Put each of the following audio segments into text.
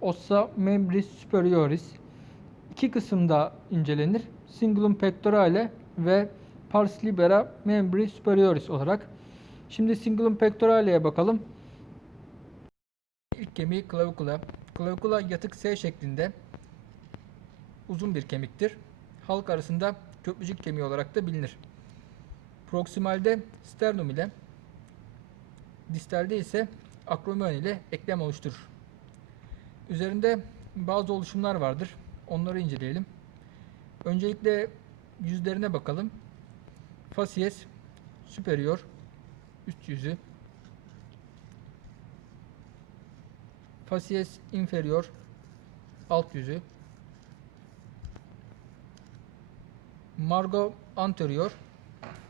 ossa membris superioris iki kısımda incelenir. Cingulum pectorale ve pars libera membri superioris olarak. Şimdi cingulum pectorale'ye bakalım. İlk kemiği clavicula. Clavicula yatık S şeklinde uzun bir kemiktir. Halk arasında köprücük kemiği olarak da bilinir. Proksimalde sternum ile, distalde ise akromion ile eklem oluşturur. Üzerinde bazı oluşumlar vardır. Onları inceleyelim. Öncelikle yüzlerine bakalım. Facies superior üst yüzü. Facies inferior alt yüzü. Margo anterior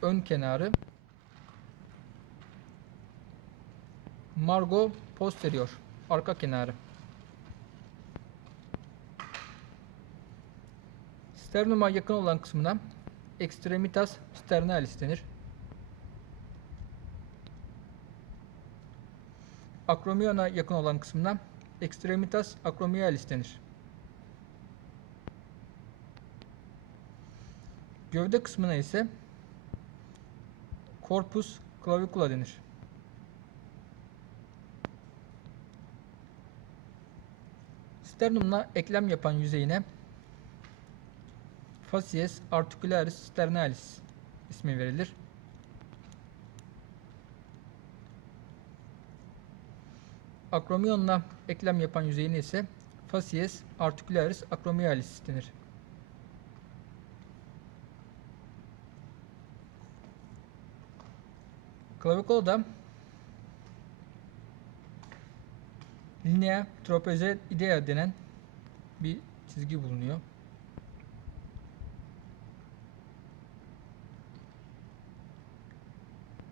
ön kenarı. Margo posterior arka kenarı. Sternuma yakın olan kısmına extremitas sternalis denir. Akromiyona yakın olan kısmına extremitas acromialis denir. Gövde kısmına ise corpus clavicula denir. Sternumla eklem yapan yüzeyine facies articularis sternalis ismi verilir. Akromiyonla eklem yapan yüzeyine ise facies articularis acromialis denir. Clavicula'da linea trapezoidea denen bir çizgi bulunuyor.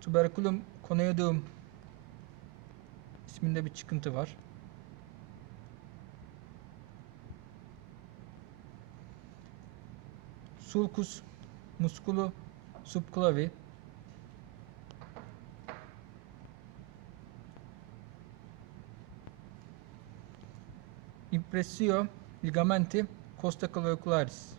Tuberculum conoidum isminde bir çıkıntı var. Sulcus musculu subclavi Impressio ligamenti costa clavicularis